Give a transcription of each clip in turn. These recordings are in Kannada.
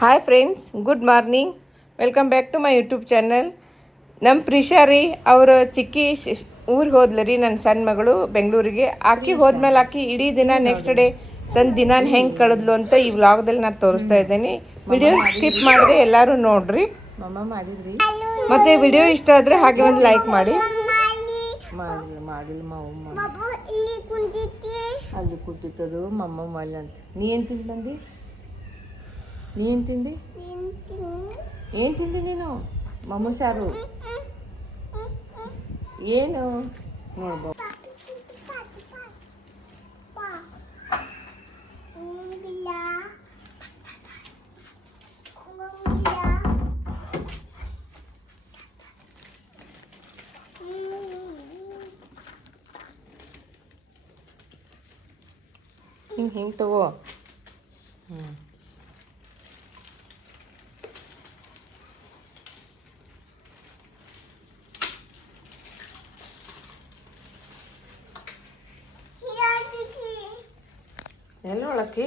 Hi friends, good morning. Welcome back to my YouTube channel. ನಮ್ಮ ಪ್ರಿಷಾ ರೀ ಅವರು ಚಿಕ್ಕಿ ಊರಿಗೆ ಹೋದ್ಲು ರೀ. ನನ್ನ ಸಣ್ಣ ಮಗಳು ಬೆಂಗಳೂರಿಗೆ. ಆಕಿ ಹೋದ್ಮೇಲೆ ಆಕಿ ಇಡೀ ದಿನ ನೆಕ್ಸ್ಟ್ ಡೇ ತನ್ನ ದಿನಾನ ಹೆಂಗೆ ಕಳೆದ್ಲು ಅಂತ ಈ ವ್ಲಾಗ್ದಲ್ಲಿ ನಾನು ತೋರಿಸ್ತಾ ಇದ್ದೀನಿ. ವಿಡಿಯೋ ಸ್ಕಿಪ್ ಮಾಡಿದ್ರೆ ಎಲ್ಲರೂ ನೋಡ್ರಿ. ಮಾಡಿದ್ರಿ ಮತ್ತು ವಿಡಿಯೋ ಇಷ್ಟ ಆದರೆ ಹಾಗೆ ಒಂದು ಲೈಕ್ ಮಾಡಿ. ಮಾಡಿಲ್ಲ ಅಲ್ಲಿ ಕೂತಿತ್ತದು ಮಮ್ಮ ಮಲ್ಲ ಅಂತ. ನೀ ಏನು ತಿಂದು ಏನು ತಿಂದಿ ನೀನು? ಮಮ್ಮ ಸಾರು ಏನು ನೋಡ್ಬೋ. ಹಿಂಗೆ ತಗೋ. ಎಲ್ಲ ಒಳಕ್ಕೆ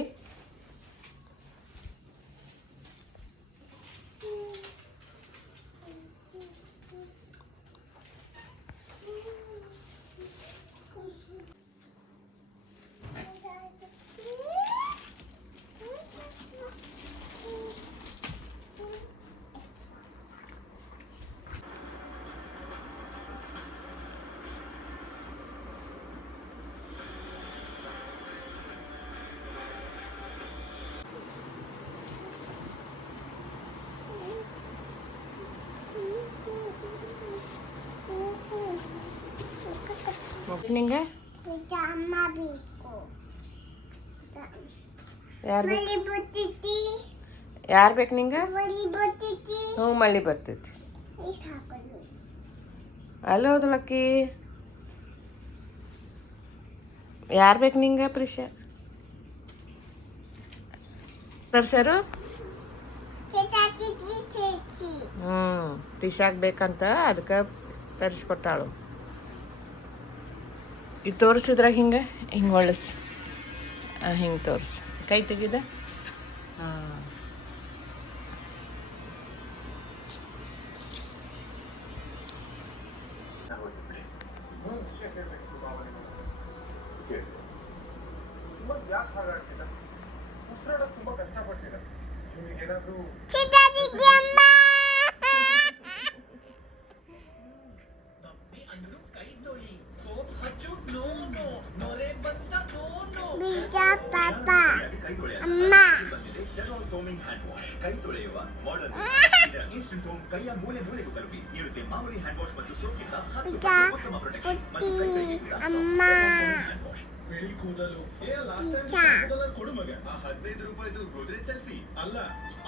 ನಿಂಗೆ ಯಾರು ಬೇಕು ನಿಂಗೆ? ಹ್ಞೂ, ಮಳೆ ಬರ್ತೈತಿ. ಅಲ್ಲಿ ಹೋದಳಕ್ಕಿ. ಯಾರು ಬೇಕು ನಿಂಗೆ ಪ್ರಿಷಾ? ತರ್ಸಾರು? ಪ್ರಿಷಾಗ್ ಬೇಕಂತ ಅದಕ್ಕೆ ತರಿಸ್ಕೊಟ್ಟಾಳು. ಇದು ತೋರಿಸಿದ್ರಾಗ ಹಿಂಗೆ ಒಳಸ್ ಹಿಂಗೆ ತೋರಿಸ್. ಕೈ ತೆಗಿದ. ಹಾಂ, ತುಂಬ ಕಷ್ಟಪಟ್ಟಿಲ್ಲ. ನಿಮಗೇನಾದರೂ ಕೈ ತೊಳೆಯುವ ಮಾಡರ್ನ್ ಇನ್ಸ್ಟಂಟ್ ಫೋಮ್ ಕೈಯ ಮೂಲೆ ಮೂಲೆಗೂ ತಲುಪಿ ನೀಡುತ್ತೆ ಮಾಮೂಲಿ ಹ್ಯಾಂಡ್ ವಾಶ್ ಮತ್ತು ಸೋಪ್ಗಿಂತ 10% ಉತ್ತಮ ಪ್ರೊಟೆಕ್ಷನ್ ಮತ್ತು ಕೈಗಳಿಗೆ ಹ್ಯಾಂಡ್ ವಾಶ್. ಬಿಳಿ ಕೂದಲು ಲಾಸ್ಟ್ ಟೈಮ್ ಕೂದಲಲ್ಲಿ ಕೊಡು ಮಗ. ಆ 15 ರೂಪಾಯಿದು ಗೋದ್ರೇಜ್ ಸೆಲ್ಫಿ ಅಲ್ಲ,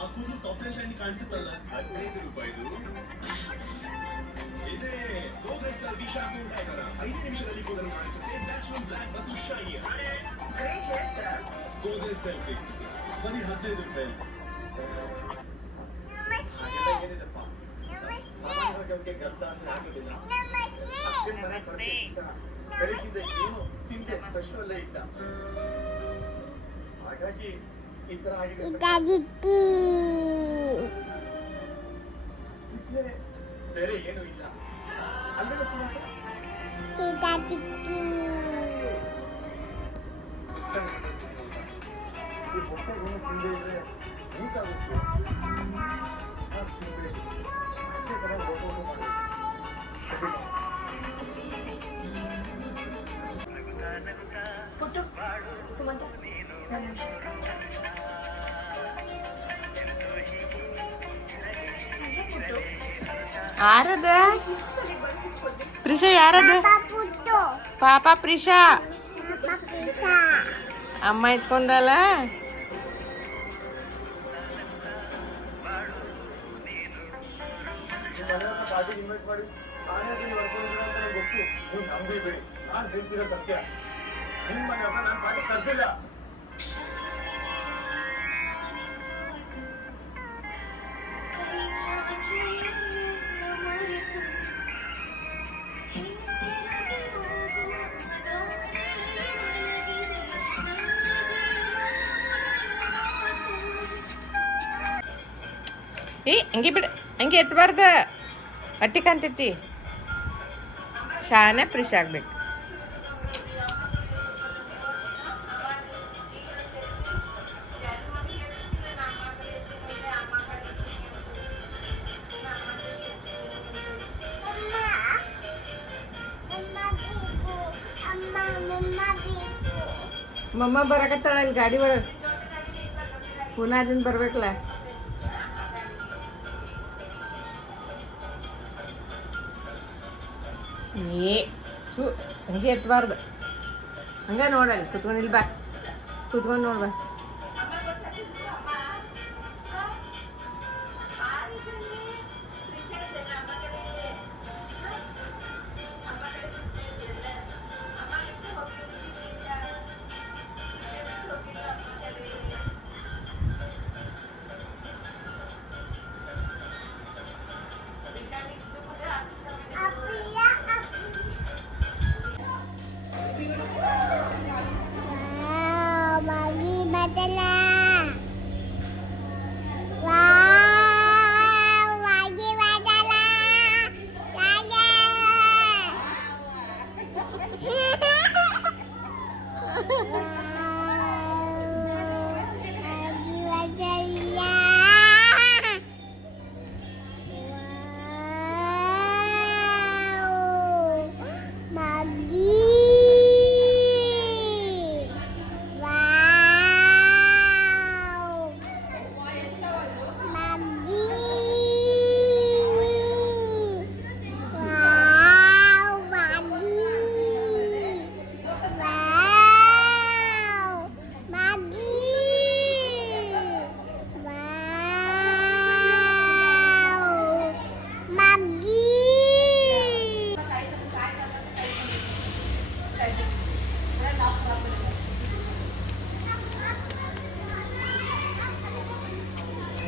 ಆ ಕೂದಲು ಸಾಫ್ಟ್ ಅಂಡ್ ಶೈನಿ ಕಾಣಿಸುತ್ತಲ್ಲ, 15 ರೂಪಾಯಿದು ಇದೇ ಗೋದ್ರೇಜ್ ಸೆಲ್ಫಿ ಶಾಂಪೂ ಹೇಗರ 5 ನಿಮಿಷದಲ್ಲಿ ಕೂದಲು ಕಾಣಿಸುತ್ತೆ ನ್ಯಾಚುರಲ್ ಬ್ಲಾಕ್ ಮತ್ತು ಶೈನಿ. ಗೋದ್ರೇಜ್ ಸೆಲ್ಫಿ ಬರೀ 15 ರೂಪಾಯಿ. ಸಾಮಾನ್ಯವಾಗಿ ಅವ್ರಿಗೆ ಗರ್ಭ ಅಂದ್ರೆ ಆಗೋದಿಲ್ಲ. ಅಕ್ಕನ ಮನೆ ಬೆಳಗಿಂದ ಏನು ತಿಂದೆ ಪ್ರಶ್ನಲ್ಲೇ ಇಲ್ಲ. ಹಾಗಾಗಿ ಈ ತರ ಆಗಿದೆ. ಬೇರೆ ಏನು ಇಲ್ಲ ಅಲ್ವೇನ ಸುಮಾರು. ಈ ಹೊಟ್ಟೆಗೇನು ತಿಂದೆ ಇದ್ರೆ ನೀಟಾಗುತ್ತೆ. ಅದೇ ಥರ ಊಟ ಮಾಡಿ ಯಾರದ ಪ್ರಿಷಾ? ಯಾರದು ಪಾಪ? ಪ್ರಿಷಾ ಅಮ್ಮ ಇಟ್ಕೊಂಡಲ್ಲ. ಪಾರ್ಟಿಗೆ ಇನ್ವೈಟ್ ಮಾಡಿ ನಾನೇ ಬರ್ಕೊಂಡಿದ್ರೆ ಅಂತ ಗೊತ್ತು. ನೀವು ನಮ್ದೇ ಬಿಡಿ, ನಾನು ಹೇಳ್ತಿರೋ ಸತ್ಯ. ನಿಮ್ಮ ಮನೆ ಹತ್ರ ನಾನು ಪಾರ್ಟಿ ಕರ್ದಿಲ್ಲ. ಹಂಗೆ ಬಿಡ, ಹಂಗೆ ಎತ್ತಬಾರ್ದು, ಹೊಟ್ಟೆ ಕಾಣ್ತೈತಿ. ಶಾನೆ ಪ್ರಿಶ್ ಆಗ್ಬೇಕು. ಮಮ್ಮ ಬರಕತ್ತಾಳ ಇಲ್ಲಿ ಗಾಡಿ ಒಳಗೆ, ಪುನಾದಿಂದ ಬರ್ಬೇಕಲ್ಲ. ಏ ಸು ಹಂಗೆ ಎತ್ತಬಾರ್ದು, ಹಂಗೆ ನೋಡಲ್ಲಿ ಕುತ್ಕೊಂಡು ಇಲ್ಲಿ ಬಾ, ಕುತ್ಕೊಂಡು ನೋಡ್ಬಾ.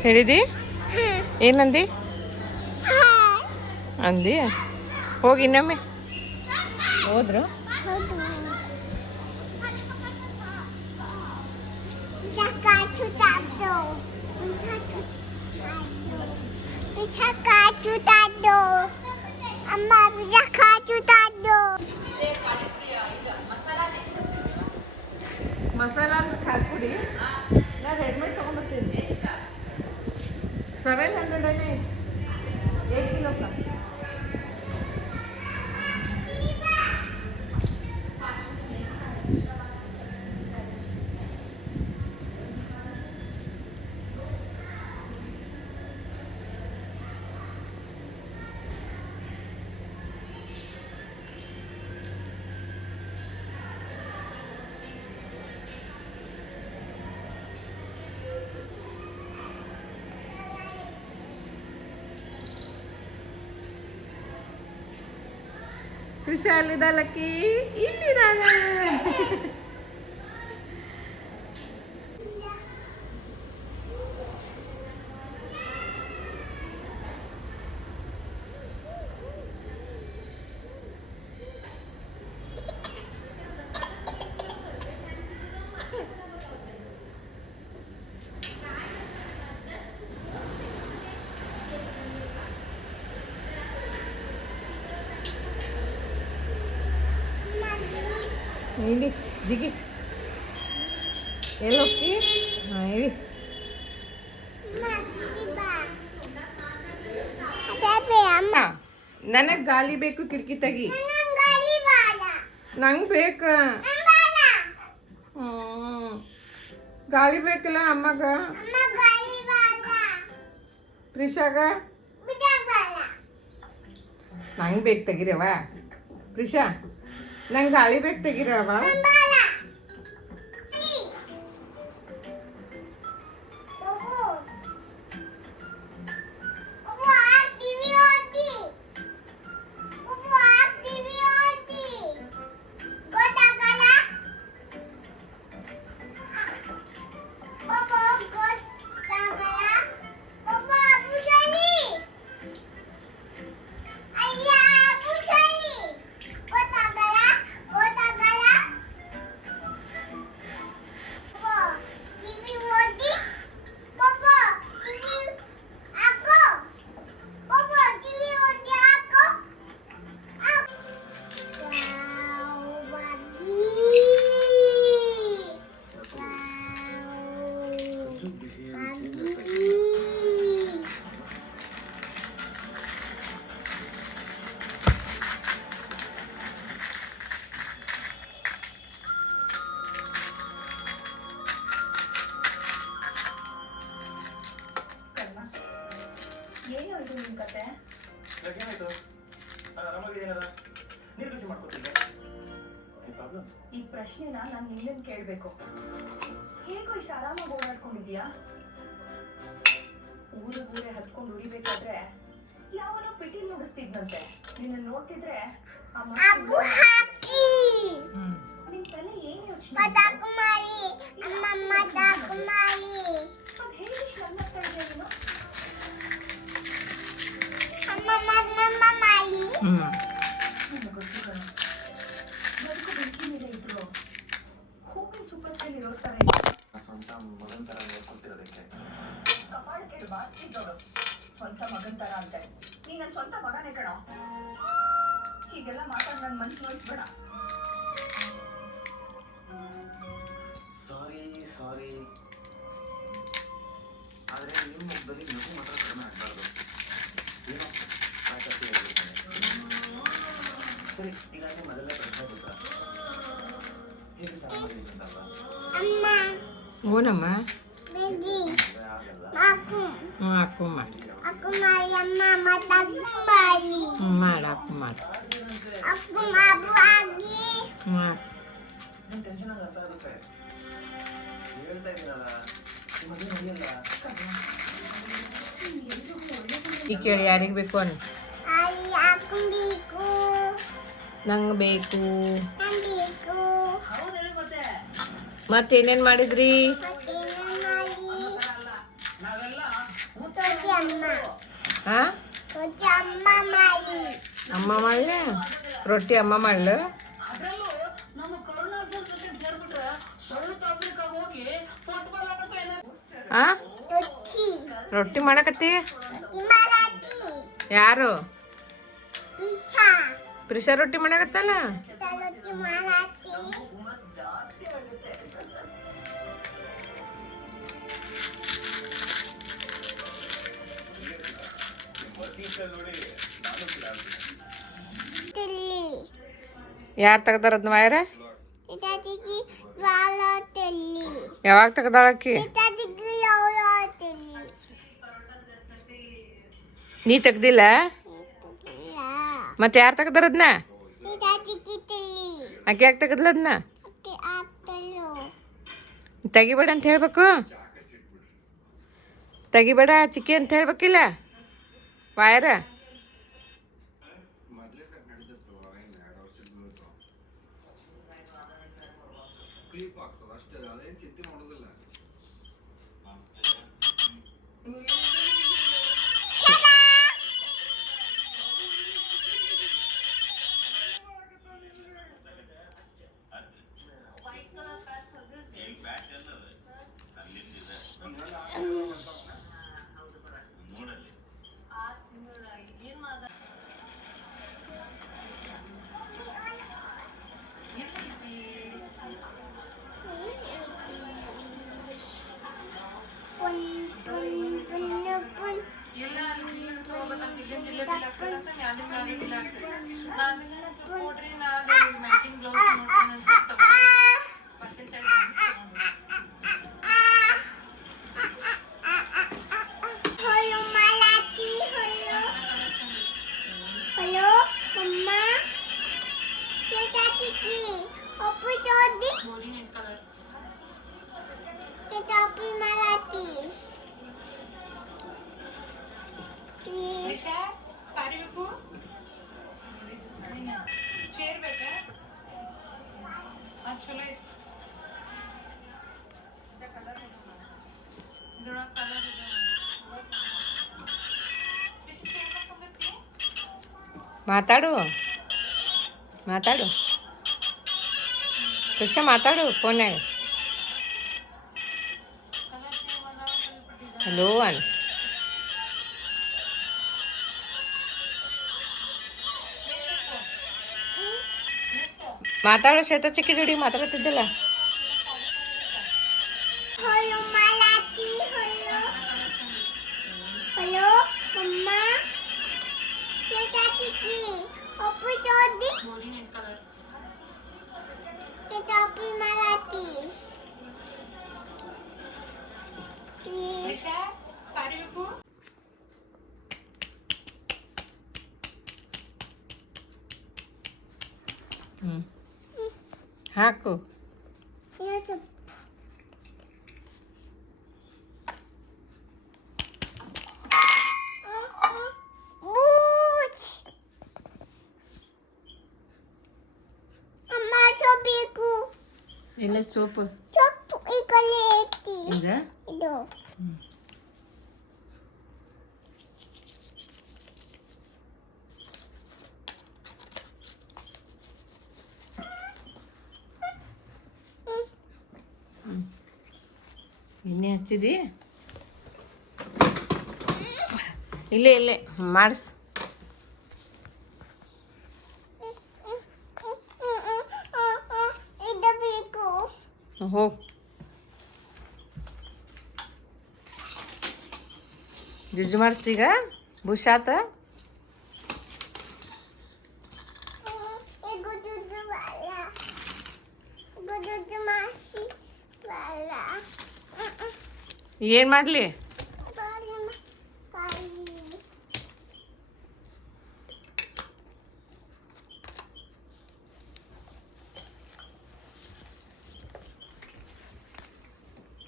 ಹೇಳಿದಿ? ಏನಂದಿ? ಅಂದಿ? ಹೋಗಿ ಇನ್ನೊಮ್ಮೆ ಹೋದ್ರು. ಮಸಾಲ ಅಂತ ಹಾಕ್ಬಿಡಿ, ನಾನು ರೆಡಿಮೇಡ್ ತೊಗೊಂಡ್ಬರ್ತೀನಿ. 700 ಅಲ್ಲಿ 1 ಕಿಲೋ का. ಕೃಷಿ ಅಲ್ಲಿದ ಲಕ್ಕಿ ಇಲ್ಲಿದ್ದಾನೆ. ಇಲ್ಲಿ ಜಿಗಿ ಎಲ್ಲಿ ಹೋಗ್ತಿ? ಹಾಂ ಹೇಳಿ. ನನಗೆ ಗಾಳಿ ಬೇಕು, ಕಿಟಕಿ ತೆಗಿ. ನಂಗೆ ಬೇಕು. ಗಾಳಿ ಬೇಕಲ್ಲ ಅಮ್ಮಗ, ಪ್ರಿಷಾಗ. ನಂಗೆ ಬೇಕು ತೆಗಿರವ. ಪ್ರಿಷಾ ನಂಗೆ ಗಾಳಿ ಬೇಕು ತೆಗಿರವ. ಏನು ಇದು ನಿಮ್ ಕತೆ? ಏನಾಯ್ತು? ನಾನು ಆರಾಮಾಗಿದ್ದೀನಲ್ಲ, ನೀರು ಬಿಸಿ ಮಾಡ್ಕೊತಿದ್ದೆ. ಏನ್ ಪ್ರಾಬ್ಲಮ್? ಈ ಪ್ರಶ್ನೆನ ನಾನು ನಿನ್ನನ್ ಕೇಳ್ಬೇಕು. ಹೇಗೋ ಇಷ್ಟು ಆರಾಮಾಗಿ ಓಡಾಡ್ಕೊಂಡಿದ್ಯಾ? ಊರೇ ಹತ್ಕೊಂಡು ಉಳಿಬೇಕಾದ್ರೆ ಯಾವನೋ ಪಿಟೀಲ್ ನುಡಿಸ್ತಿದ್ನಂತೆ. ನಿನ್ನ ನೋಡ್ತಿದ್ರೆ ಆ ಮನುಷ್ಯ ನಿನ್ ತಲೆ ಏನ್ ಯೋಚನೆ? ಅದ್ ಹೇಗೆ ಇಷ್ಟು ಅನ್ನಿಸ್ತಾ ಇದೆಯಾ ನೀನು? ನಿನ್ನ ಗೊತ್ತಿಲ್ಲ, ಬದುಕು ಬೆಂಕಿ ಮೇಲೆ ಇದ್ರು ಹೂವಿನ ಸುಪ್ಪತ್ತಲ್ಲಿ ಇರೋತಾರೆ. ಸ್ವಂತ ಮಗನ್ ತರ ನೋಡ್ಕೊತಿರೋದಕ್ಕೆ ಕಪಾಳಕ್ಕೆ ಬಾಸ್ತಿದ್ದವಳು ಸ್ವಂತ ಮಗನ್ ತರ ಅಂತೆ. ನೀ ನನ್ ಸ್ವಂತ ಮಗನೇ ಕಣ. ಹೀಗೆಲ್ಲ ಮಾತಾಡ್ ನನ್ ಮನ್ಸು ನೋಯಿಸ್ಬೇಡ. ಸಾರಿ ಆದ್ರೆ ನಿಮ್ಮ ಮುಖದಲ್ಲಿ ನಗು ಮಾತ್ರ ಕಡಿಮೆ ಆಗ್ಬಾರ್ದು. ಏನೋ ಸಾಕಷ್ಟು ಹೇಳ್ಬಿಡ್ತಾನೆ. ಸರಿ, ಈಗ ಮೊದಲನೇ ಪ್ರಶ್ನೆ ಗೊತ್ತಾ? ಹೇಗೆ ಆರಾಮಾಗಿದ್ದೀನಂತಲ್ವಾ? ಓನಮ್ಮ ಮದುವೆ ಆಗಲ್ಲ. ಅಕ್ಕು ಮಾಡಿ ಮಾಡು ಅಕ್ಕು ಮಾಡಿ ನಿಮ್ ಟೆನ್ಷನ್ ನಂಗೆ ಅರ್ಥ ಆಗುತ್ತೆ. ಹೇಳ್ತಾ ಇದ್ದೀನಲ್ಲ, ನಿಮಗೆ ನಡೆಯಲ್ಲ. ಈ ಕೇಳಿ ಯಾರಿಗೆ ಬೇಕು ಅನ್ನು ನಂಗೆ ಬೇಕು. ಹೌದಲ್ಲ ಮತ್ತೆ ಮತ್ತೇನೇನು ಮಾಡಿದ್ರಿ? ನಾವೆಲ್ಲ ಹಾಂ ಅಮ್ಮ ಮಾಡಲ ರೊಟ್ಟಿ ಅಮ್ಮ ಮಾಡಲ. ಅದ್ರಲ್ಲೂ ನಮ್ಮ ಕೊರೋನಾ ಜೊತೆ ಸೇರ್ಬಿಟ್ರೆ ಸೌತ್ ಆಫ್ರಿಕಾಗ ಹೋಗಿ ಫುಟ್ಬಾಲ್ ಆಡೋಕೆ ಹಾಂ ರೊಟ್ಟಿ ಮಾಡಕತ್ತಿ? ಯಾರು? ಪ್ರಿಷಾ ರೊಟ್ಟಿ ಮಾಡಕತ್ತಲ್ಲ. ಜಾಸ್ತಿ ಆಗುತ್ತೆ. ನೋಡಿ ನಾನು ಕೂಡ ಯಾರು ತೆಗ್ದಾರದ್ನ ವಾಯರ? ಯಾವಾಗ ತೆಗ್ದಾಳಕ್ಕಿ? ನೀ ತೆಗ್ದಿಲ್ಲ? ಮತ್ತೆ ಯಾರು ತೆಗ್ದಾರದ್ನ? ಆಕೆ ಯಾಕೆ ತೆಗದ್ಲದ್ನ? ತೆಗಿಬೇಡ ಅಂತ ಹೇಳ್ಬೇಕು. ತೆಗಿಬೇಡ ಚಿಕ್ಕಿ ಅಂತ ಹೇಳ್ಬೇಕಿಲ್ಲ ವಾಯರ. ಮಾತಾಡು ಮಾತಾಡು ಕೃಷ್ಣ ಮಾತಾಡು ಫೋನ್ಯಾಗ. ಹಲೋ ಅನ್ ಮಾತಾಡೋ ಶ್ವೇತಾ ಚಿಕ್ಕಿ ಜೋಡಿ ಮಾತಾಡ್ತಿದ್ದಿಲ್ಲ. ಹ್ಞೂ ಹಾಕು. ಇಲ್ಲ ಸೋಪು ಇದೆ. ಎಣ್ಣೆ ಹಚ್ಚಿದಿ? ಇಲ್ಲೇ ಮಾಡಿಸ್. ಹೋಗಿ ಜುಜ್ಜು ಮಾಡಿಸ್ತೀಗ ಬುಷಾತ. ಏನು ಮಾಡಲಿ?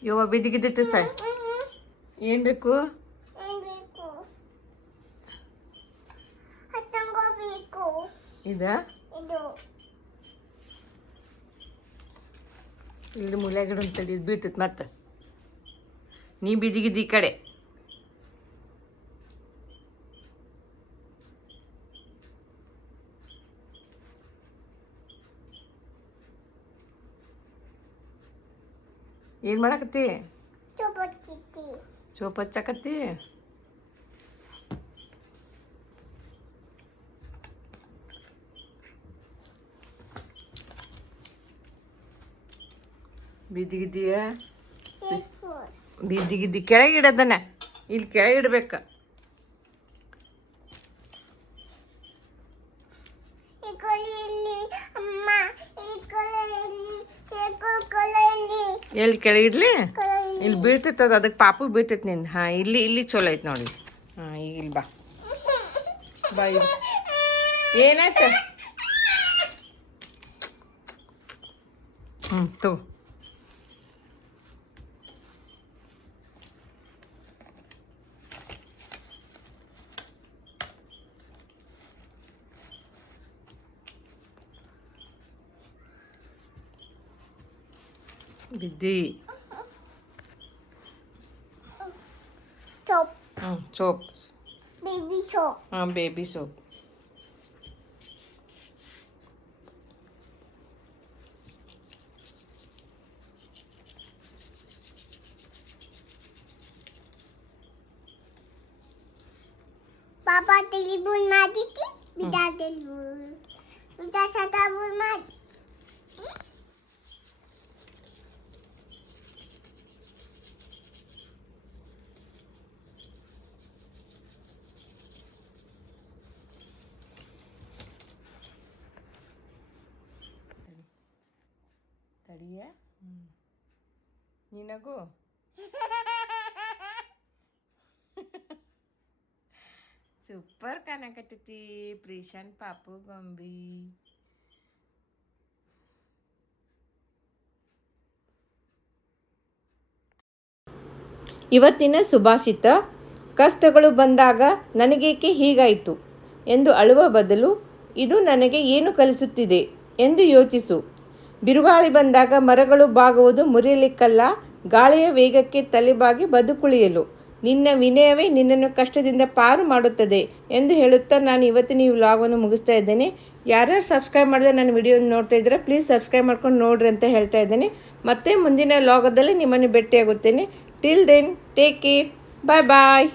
ಯವ್ವ ಬಿದ್ದಿಗಿದ್ದಿತ್ತು ಸರ್. ಏನು ಬೇಕು? ಇದ ಇಲ್ಲಿ ಮುಳ್ಯಾಗಿಡ ಅಂತೇಳಿ ಇದು ಬೀಳ್ತೈತೆ ಮತ್ತೆ. ನೀ ಬಿದ್ದಿಗಿದ್ದಿ ಈ ಕಡೆ. ಏನು ಮಾಡಕತ್ತಿ? ಚೋಪ್ ಹಚ್ಚಕತ್ತಿ. ಬಿದ್ದಿಗಿದ್ದೀಯ? ಬಿದ್ದಿಗಿದ್ದಿ ಕೆಳಗಿಡದನ್ನ ಇಲ್ಲಿ ಕೆಳಗಿಡ್ಬೇಕು. ಎಲ್ಲಿ ಕೆಳಗಿಡ್ಲಿ? ಇಲ್ಲಿ ಬೀಳ್ತೈತದ, ಅದಕ್ಕೆ ಪಾಪು ಬೀಳ್ತೈತೆ ನಿಂದು. ಹಾಂ ಇಲ್ಲಿ ಚಲೋ ಐತೆ ನೋಡಿ. ಹಾಂ ಈಗ ಇಲ್ಲಿ ಬಾ ಬಾ. ಏನಾಯ್ತು? ತಗೋ. ಬಿದ್ದಿ. ಸೋಪ್. ಹಾಂ ಬೇಬಿ ಸೋಪ್. पापा तेरी बुन मारी थी बिता दे बिता छाता बुन मार ತಡಿಯ. ನಿನಗೂ ಸೂಪರ್ ಕಾಣಕತ್ತೈತಿ ಪ್ರೀಶಾನ್ ಪಾಪು ಗೊಂಬಿ. ಇವತ್ತಿನ ಸುಭಾಷಿತ: ಕಷ್ಟಗಳು ಬಂದಾಗ ನನಗೇಕೆ ಹೀಗಾಯಿತು ಎಂದು ಅಳುವ ಬದಲು ಇದು ನನಗೆ ಏನು ಕಲಿಸುತ್ತಿದೆ ಎಂದು ಯೋಚಿಸು. ಬಿರುಗಾಳಿ ಬಂದಾಗ ಮರಗಳು ಬಾಗುವುದು ಮುರಿಯಲಿಕ್ಕಲ್ಲ, ಗಾಳಿಯ ವೇಗಕ್ಕೆ ತಲೆಬಾಗಿ ಬದುಕುಳಿಯಲು. ನಿನ್ನ ವಿನಯವೇ ನಿನ್ನನ್ನು ಕಷ್ಟದಿಂದ ಪಾರು ಮಾಡುತ್ತದೆ ಎಂದು ಹೇಳುತ್ತಾ ನಾನು ಇವತ್ತಿನ ಈ ವ್ಲಾಗನ್ನು ಮುಗಿಸ್ತಾ ಇದ್ದೇನೆ. ಯಾರ್ಯಾರು ಸಬ್ಸ್ಕ್ರೈಬ್ ಮಾಡಿದ್ರೆ ನನ್ನ ವಿಡಿಯೋನ ನೋಡ್ತಾ ಇದ್ದೀರಾ ಪ್ಲೀಸ್ ಸಬ್ಸ್ಕ್ರೈಬ್ ಮಾಡ್ಕೊಂಡು ನೋಡ್ರಿ ಅಂತ ಹೇಳ್ತಾ ಇದ್ದೇನೆ. ಮತ್ತೆ ಮುಂದಿನ ವ್ಲಾಗದಲ್ಲಿ ನಿಮ್ಮನ್ನು ಭೇಟಿಯಾಗುತ್ತೇನೆ. Till then take care. Bye ಬಾಯ್.